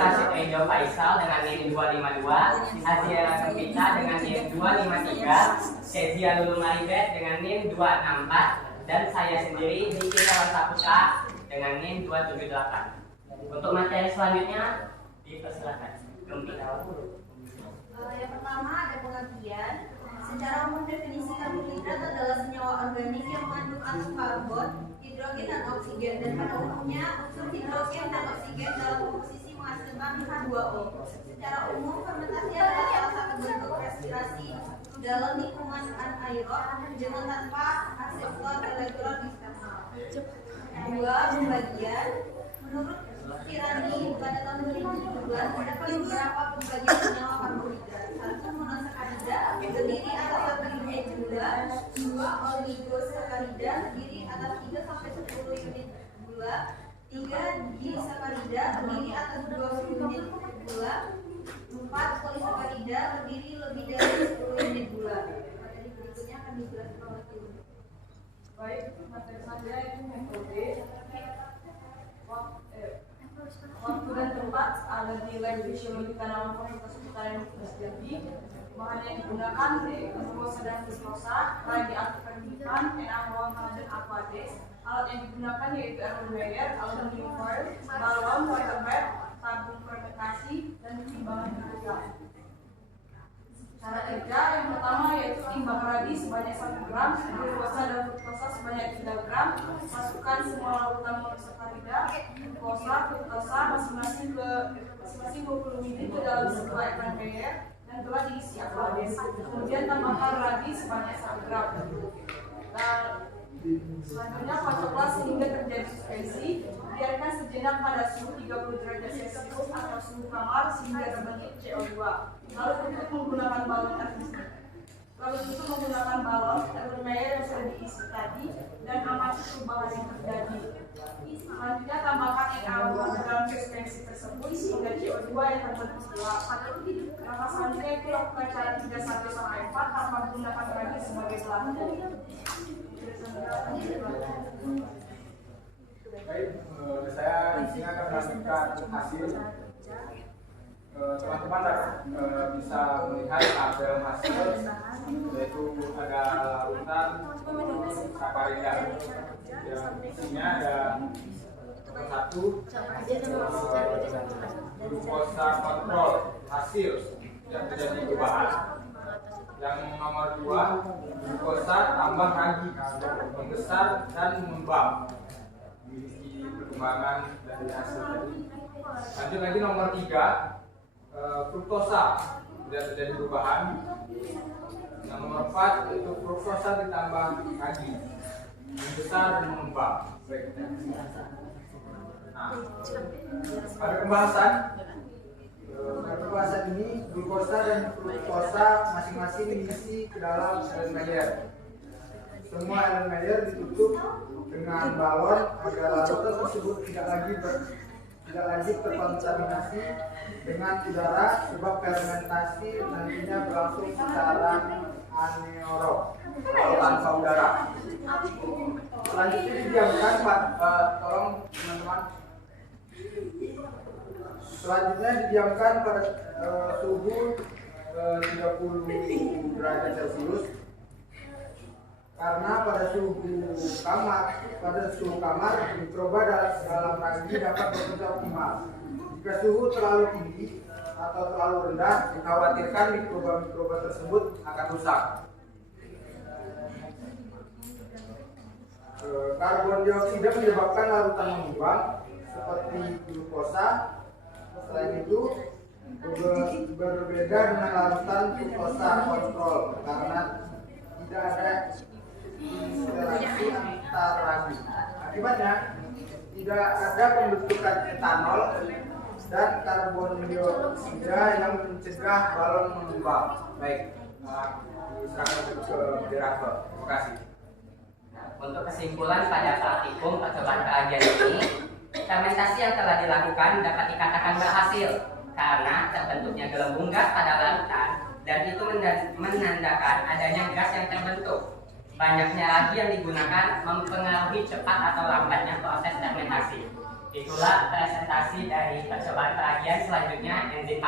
Rashid Edo Faisal dengan NIM 252, Azia Kepita dengan NIM 253, Kezia Lulu Maribeth dengan NIM 264, dan saya sendiri Diki Saputra dengan NIM 278. Untuk materi selanjutnya dipersilakan. Yang pertama ada pengertian. Secara umum definisi karbohidrat adalah senyawa organik yang mengandung atom karbon, hidrogen dan oksigen, dan pada umumnya unsur hidrogen dan oksigen dalam komposisi menghasilkan H2O. Secara umum fermentasi adalah salah satu bentuk respirasi dalam lingkungan anaerob dengan tanpa aseptor elektrol eksternal. Dua, pembagian. Menurut Tirani pada tahun 2017 terdapat beberapa pembagian senyawa karbohidrat. Satu, monosakarida terdiri atas 1 unit gula. Dua, oligosakarida terdiri atas 3 sampai 10 unit gula. Tiga, disakarida terdiri atas 20 unit gula. Empat, polisakarida terdiri lebih dari 10 unit gula. Materi berikutnya akan dijelaskan oleh Ibu. Baik, materi selanjutnya itu metode. Waktu dan tempat ada di Lab Fisiologi Tanaman Fakultas Pertanian Universitas Jambi. Bahan yang digunakan glukosa dan fruktosa, radioaktif ikan, enamol, dan aquades. Alat yang digunakan yaitu Erlenmeyer, aluminium foil, galon, water bed, tabung fermentasi, dan timbangan kilogram. Cara kerja yang pertama yaitu timbang radi sebanyak 1 gram, glukosa dan fruktosa sebanyak 3 gram. Masukkan semua larutan monosakarida, glukosa, fruktosa masing-masing 20 ml ke dalam sebuah Erlenmeyer dan telah diisi aquades. Kemudian tambahkan radi sebanyak 1 gram. Dan selanjutnya kocoklah sehingga terjadi suspensi. Biarkan sejenak pada suhu 30 derajat Celcius atau suhu kamar sehingga terbentuk CO2. Lalu tutup menggunakan balon Erlenmeyer yang sudah diisi tadi dan amati perubahan yang terjadi. Selanjutnya tambahkan NaOH ke dalam suspensi tersebut sehingga CO2 yang terbentuk gelap. Langkah selanjutnya itu lakukan cara 3-4 tanpa menggunakan ragi sebagai pelaku. Baik, saya di sini akan melanjutkan hasil. Teman-teman bisa melihat tabel hasil, yaitu ada larutan sakarida. Yang isinya ada satu glukosa kontrol hasil yang terjadi perubahan. Yang nomor 2, glukosa tambah ragi membesar dan mengembang. Memiliki perkembangan dari hasil tadi. Lanjut lagi nomor 3, fruktosa tidak terjadi perubahan. Yang nomor 4 yaitu fruktosa ditambah ragi membesar dan mengembang. Baik. Nah, pada pembahasan ini glukosa dan fruktosa masing-masing diisi ke dalam Erlenmeyer. Semua Erlenmeyer ditutup dengan balon agar larutan tersebut tidak lagi terkontaminasi dengan udara, sebab fermentasi nantinya berlangsung secara anaerob atau tanpa udara. Selanjutnya didiamkan, tolong teman-teman. Selanjutnya didiamkan pada suhu 30 derajat Celcius. Karena pada suhu kamar mikroba dalam ragi dapat bekerja optimal. Jika suhu terlalu tinggi atau terlalu rendah, dikhawatirkan mikroba tersebut akan rusak. Karbon dioksida menyebabkan larutan mengembang seperti glukosa. Selain itu, berbeda dengan larutan fruktosa kontrol karena tidak ada interaksi antar ragi. Akibatnya tidak ada pembentukan etanol dan karbon dioksida yang mencegah balon mengembang. Baik, diserahkan ke moderator. Terima kasih. Untuk kesimpulan pada praktikum percobaan kajian ini, fermentasi yang telah dilakukan dapat dikatakan berhasil karena terbentuknya gelembung gas pada larutan, dan itu menandakan adanya gas yang terbentuk. Banyaknya ragi yang digunakan mempengaruhi cepat atau lambatnya proses fermentasi. Itulah presentasi dari percobaan peragian. Selanjutnya enzim